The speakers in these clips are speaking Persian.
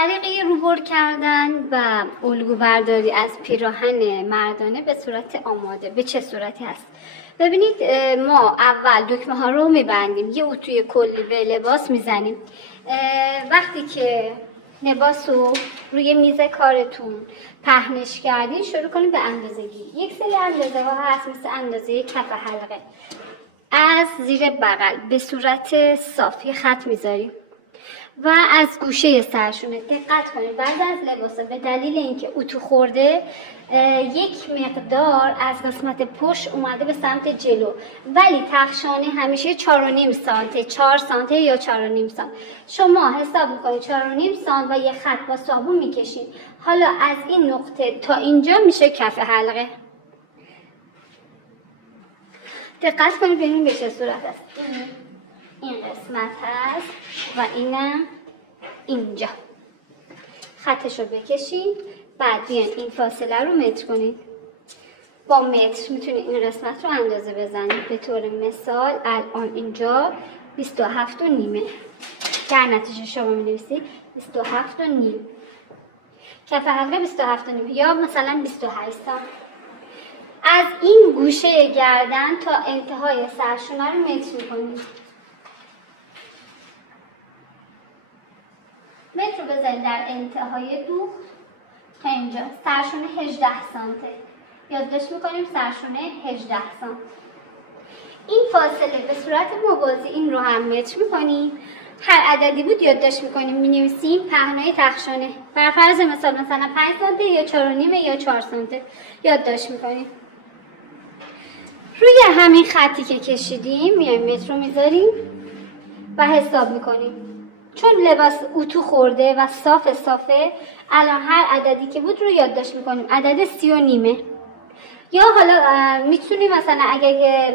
طریقه روبر کردن و الگو برداری از پیراهن مردانه به صورت آماده به چه صورتی هست؟ ببینید ما اول دکمه ها رو میبندیم، یه اتوی کلی به لباس میزنیم. وقتی که لباس رو روی میز کارتون پهنش کردین شروع کنیم به اندازه گیری. یک سری اندازه ها هست مثل اندازه کف حلقه، از زیر بغل به صورت صافی خط میذاریم و از گوشه سرشونه دقت کنید. بعضی از لباسا به دلیل اینکه اتو خورده یک مقدار از قسمت پشت اومده به سمت جلو، ولی تخشانه همیشه 4.5 سانته، 4 سانته یا 4.5 سانت. شما حساب میکنید 4.5 سانت و یه خط با صابون میکشید. حالا از این نقطه تا اینجا میشه کف حلقه. دقت کنید ببینید به چه صورت است. این قسمت هست و اینم اینجا. خطش رو بکشید، بعد بیان این فاصله رو متر کنید. با متر میتونید این قسمت رو اندازه بزنید. به طور مثال الان اینجا 27 و نیمه. در نتیجه شما می‌نویسید 27 و نیم. کف حلقه 27 و نیم یا مثلا 28 سانت. از این گوشه گردن تا انتهای سرشونه رو متر می‌کنید. متر رو بذارید در انتهای دوخت تا اینجا. سرشونه 18 سانته. یادداشت میکنیم سرشونه 18 سانت. این فاصله به صورت موازی این رو هم متر میکنیم. هر عددی بود یادداشت میکنیم، مینویسیم پهنای تخشانه. بر فرض مثال مثلا 5 سانته یا 4.5 یا 4 سانته یادداشت میکنیم. روی همین خطی که کشیدیم میایم متر رو میذاریم و حساب میکنیم. چون لباس اتو خورده و صافه الان هر عددی که بود رو یادداشت میکنیم. عدد 30 و نیمه. یا حالا میتونیم مثلا اگر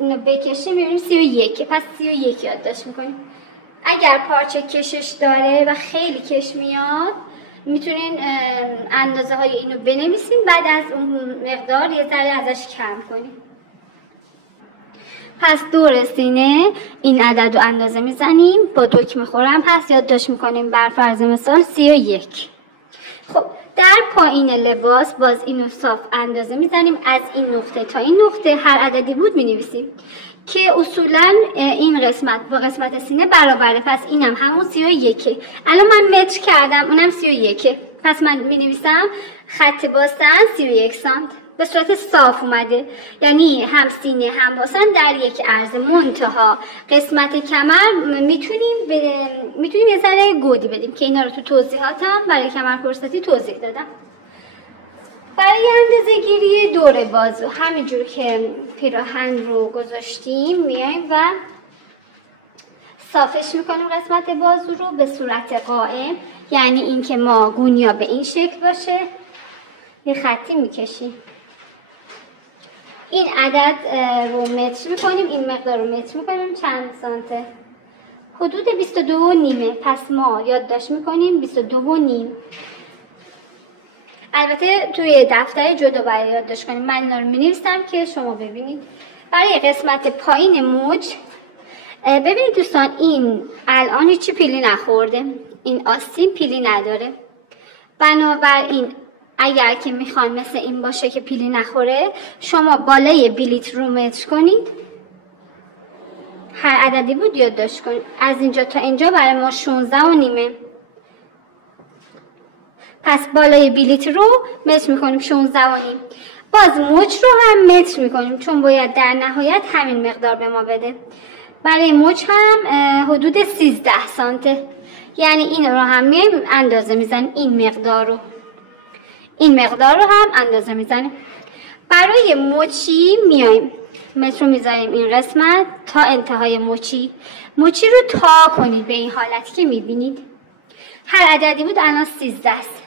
اینو بکشیم میبینیم 31، پس 31 یادداشت میکنیم. اگر پارچه کشش داره و خیلی کش میاد میتونین اندازه های اینو بنویسیم، بعد از اون مقدار یه ذره ازش کم کنیم. پس دور سینه این عدد رو اندازه میزنیم با دکمه خورم، پس یادداشت میکنیم بر فرض مثال 31. خب در پایین لباس باز اینو صاف اندازه میزنیم. از این نقطه تا این نقطه هر عددی بود مینویسیم که اصولا این قسمت با قسمت سینه برابره، پس اینم همون 31. الان من متر کردم، اونم 31، پس من مینویسم خط باسن 31 سانت. به صورت صاف اومده، یعنی هم سینه هم باسن در یک عرض. منتها قسمت کمر میتونیم یه ذره گودی بدیم که اینا رو تو توضیحاتم برای کمر پرستی توضیح دادم. برای اندازه گیری دور بازو همینجور که پیراهن رو گذاشتیم میایم و صافش میکنیم قسمت بازو رو به صورت قائم، یعنی اینکه ما گونیا به این شکل باشه. یه خطی میکشیم. این عدد رو متر میکنیم، این مقدار رو متر میکنیم چند سانته؟ حدود 22 و نیمه. پس ما یادداشت میکنیم 22 و نیم. البته توی دفتر جدا باید یادداشت کنیم. من اینا رو مینویسم که شما ببینید. برای قسمت پایین موج ببینید دوستان، این الان هیچی پیلی نخورده، این آستین پیلی نداره. بنابراین اگر که میخواین مثل این باشه که پیلی نخوره، شما بالای بلیط رو متر کنید. هر عددی بود یادداشت کنید. از اینجا تا اینجا برای ما 16 و نیمه. پس بالای بلیط رو متر میکنیم 16 و نیم. باز موج رو هم متر میکنیم چون باید در نهایت همین مقدار به ما بده. برای موج هم حدود 13 سانته. یعنی این رو هم میایم اندازه میزنیم، این مقدار رو هم اندازه میزنیم. برای مچی میایم متر رو میذاریم این قسمت تا انتهای مچی رو تا کنید به این حالتی که میبینید. هر عددی بود الان 13 است.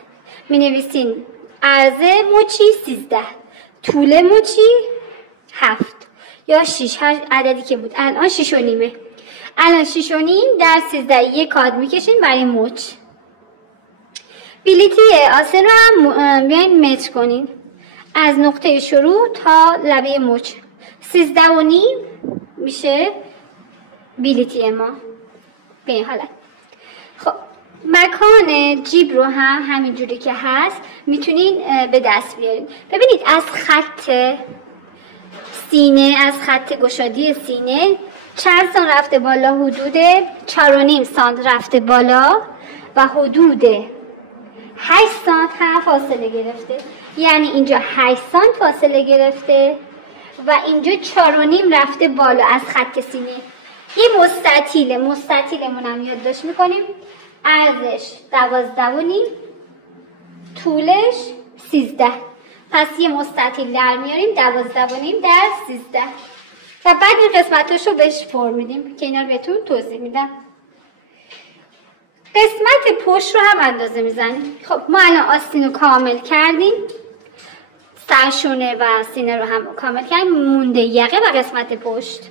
مینویسین عرض مچی 13، طول مچی 7 یا 6، هر عددی که بود. الان 6 و نیمه. الان 6 و نیم در 13 یک کاد میکشین برای مچ. بلیتی آسه رو هم بیاین متر کنین از نقطه شروع تا لبه مچ. 13 و نیم میشه بلیتی ما به این حالت. خب مکان جیب رو هم همینجوری که هست میتونین به دست بیارین. ببینید از خط سینه، از خط گشادی سینه چند سانت رفته بالا؟ حدود 4.5 سانت رفته بالا و حدود 8 سانت هم فاصله گرفته. یعنی اینجا 8 سانت فاصله گرفته و اینجا 4.5 رفته بالا از خط سینه. یه مستطیلمون هم یادداشت میکنیم. عرضش 12.5، طولش 13. پس یه مستطیل در میاریم 12.5 در 13 و بعد این قسمتاش رو بهش فرم میدیم که اینا رو بهتون توضیح میدم. قسمت پشت رو هم اندازه میزنیم. خب ما الان آستین رو کامل کردیم، سرشونه و سینه رو هم کامل کردیم، مونده یقه و قسمت پشت.